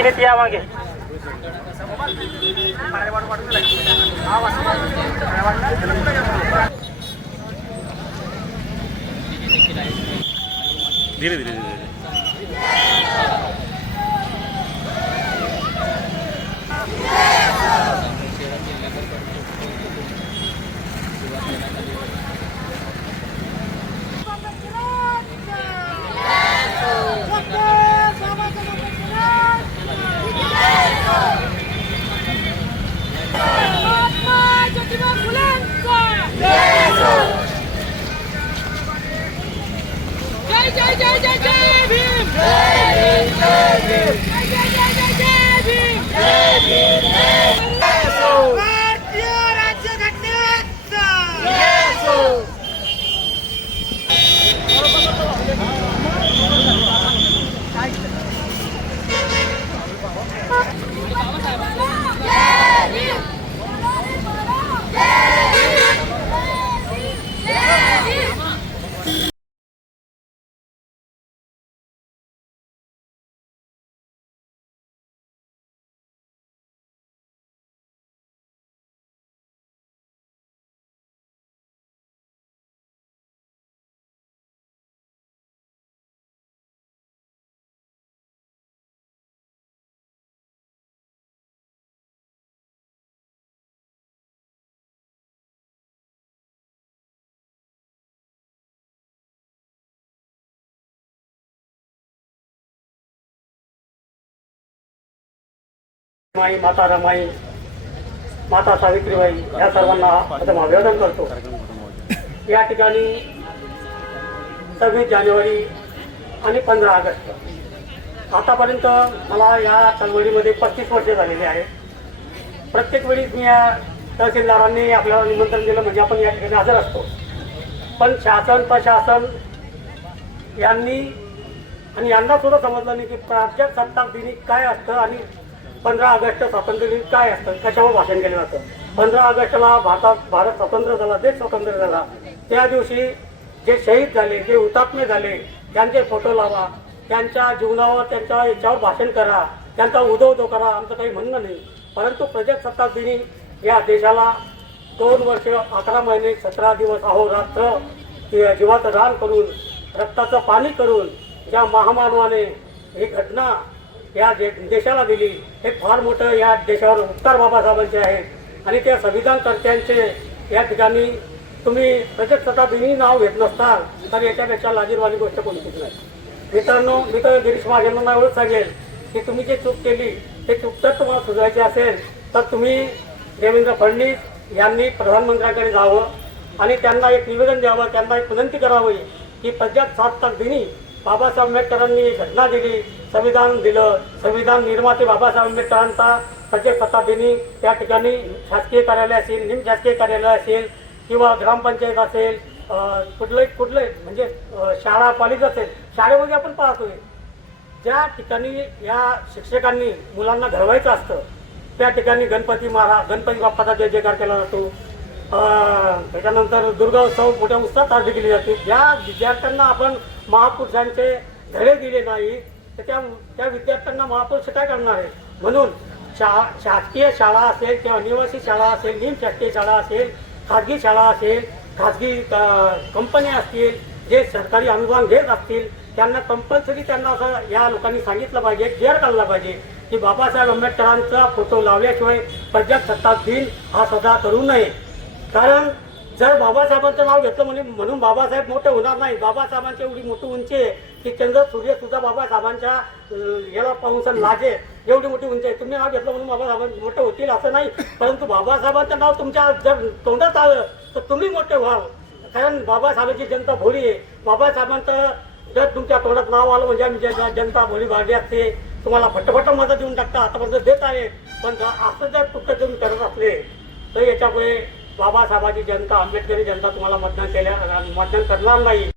या मागे धीरे धीरे धीरे जय जय जय जय भीम जय भीम जय जय जय भीम जय भीम भारतीय राज्यघटनेचा माई माता रमाई माता सावित्रीबाई या सर्वांना अभिवादन करतो। या ठिकाणी 26 जानेवारी आणि 15 ऑगस्ट आतापर्यंत मला या चळवळीमध्ये 35 वर्षे झालेली आहे। प्रत्येक वेळी मी या तहसीलदारांनी आपल्याला निमंत्रण दिलं म्हणजे आपण या ठिकाणी हजर असतो, पण शासन प्रशासन यांनी आणि यांना सुद्धा समजलं नाही की प्रजासत्ताक दिनी काय असतं आणि 15 ऑगस्ट स्वातंत्र्य दिन काय असतं, कशावर भाषण केलं जातं। 15 ऑगस्टला भारत स्वतंत्र झाला, देश स्वतंत्र झाला। त्या दिवशी जे शहीद झाले, जे हुतात्मे झाले त्यांचे फोटो लावा, त्यांच्या जीवनावर त्यांच्या याच्यावर भाषण करा, त्यांचा उदो करा, आमचं काही म्हणणं नाही। परंतु प्रजासत्ताक दिनी या देशाला 2 वर्ष 11 महिने 17 दिवस अहोरात्र जीवाचं रान करून रक्ताचं पाणी करून ज्या महामानवाने ही घटना या देशाला दिली, हे फार मोठं या देशावर उपकार बाबासाहेबांचे आहेत। आणि त्या संविधानकर्त्यांचे या ठिकाणी तुम्ही प्रजासत्ताक दिनी नाव घेत नसताल तर याच्यापेक्षा लाजीरवाणी गोष्ट कोणतीच नाही। मित्रांनो, मी तर गिरीश महाजनांना एवढंच सांगेल की तुम्ही जे चूक केली ते चूक जर तुम्हाला सुधारायची असेल तर तुम्ही देवेंद्र फडणवीस यांनी प्रधानमंत्र्यांकडे जावं आणि त्यांना एक निवेदन द्यावं, त्यांना एक विनंती करावी की प्रजासत्ताक दिनी बाबासाहेब आंबेडकरांनी घटना दिली, संविधान दिलं, संविधान निर्माते बाबासाहेब आंबेडकरांचा प्रजासत्ताक दिनी त्या ठिकाणी शासकीय कार्यालय असेल, निमशासकीय कार्यालय असेल किंवा ग्रामपंचायत असेल, कुठले म्हणजे शाळा कॉलेज असेल, शाळेमध्ये आपण पाहतोय ज्या ठिकाणी या शिक्षकांनी मुलांना घडवायचं असतं त्या ठिकाणी गणपती बाप्पाचा जय जयकार केला जातो। त्याच्यानंतर दुर्गा उत्सव मोठ्या उत्साहात साजरी केली जाते। ज्या विद्यार्थ्यांना आपण महापुरुषांचे धडे दिले नाही तर त्या विद्यार्थ्यांना महापुरुष काय करणार आहे। म्हणून शासकीय शाळा असेल किंवा अनिवासी शाळा असेल, निमशासकीय शाळा असेल, खाजगी शाळा असेल, खाजगी कंपन्या असतील, जे सरकारी अनुदान घेत असतील त्यांना कंपल्सरी त्यांना असं या लोकांनी सांगितलं पाहिजे, क्लिअर काढला पाहिजे की बाबासाहेब आंबेडकरांचा फोटो लावल्याशिवाय प्रजासत्ताक दिन हा साजरा करू नये। कारण जर बाबासाहेबांचं नाव घेतलं म्हणून बाबासाहेब मोठे होणार नाही। बाबासाहेबांची एवढी मोठी उंची आहे की चंद्र सूर्य सुद्धा बाबासाहेबांच्या याला पाहून लाजे एवढी मोठी उंची आहे। तुम्ही नाव घेतलं म्हणून बाबासाहेब मोठे होतील असं नाही, परंतु बाबासाहेबांचं नाव तुमच्या जर तोंडात आलं तर तुम्ही मोठे व्हाल। कारण बाबासाहेबांची जनता भोळी आहे। बाबासाहेबांचं जर तुमच्या तोंडात नाव आलं म्हणजे आम्ही जनता भोळी भाडी असते, तुम्हाला फटफट मदत देऊन टाकता, आतापर्यंत देत आहे। पण असं जर तुमचं तुम्ही करत असले तर याच्यापुढे बाबासाहेबांची जनता, आंबेडकरी जनता तुम्हाला मतदान करणार नाही।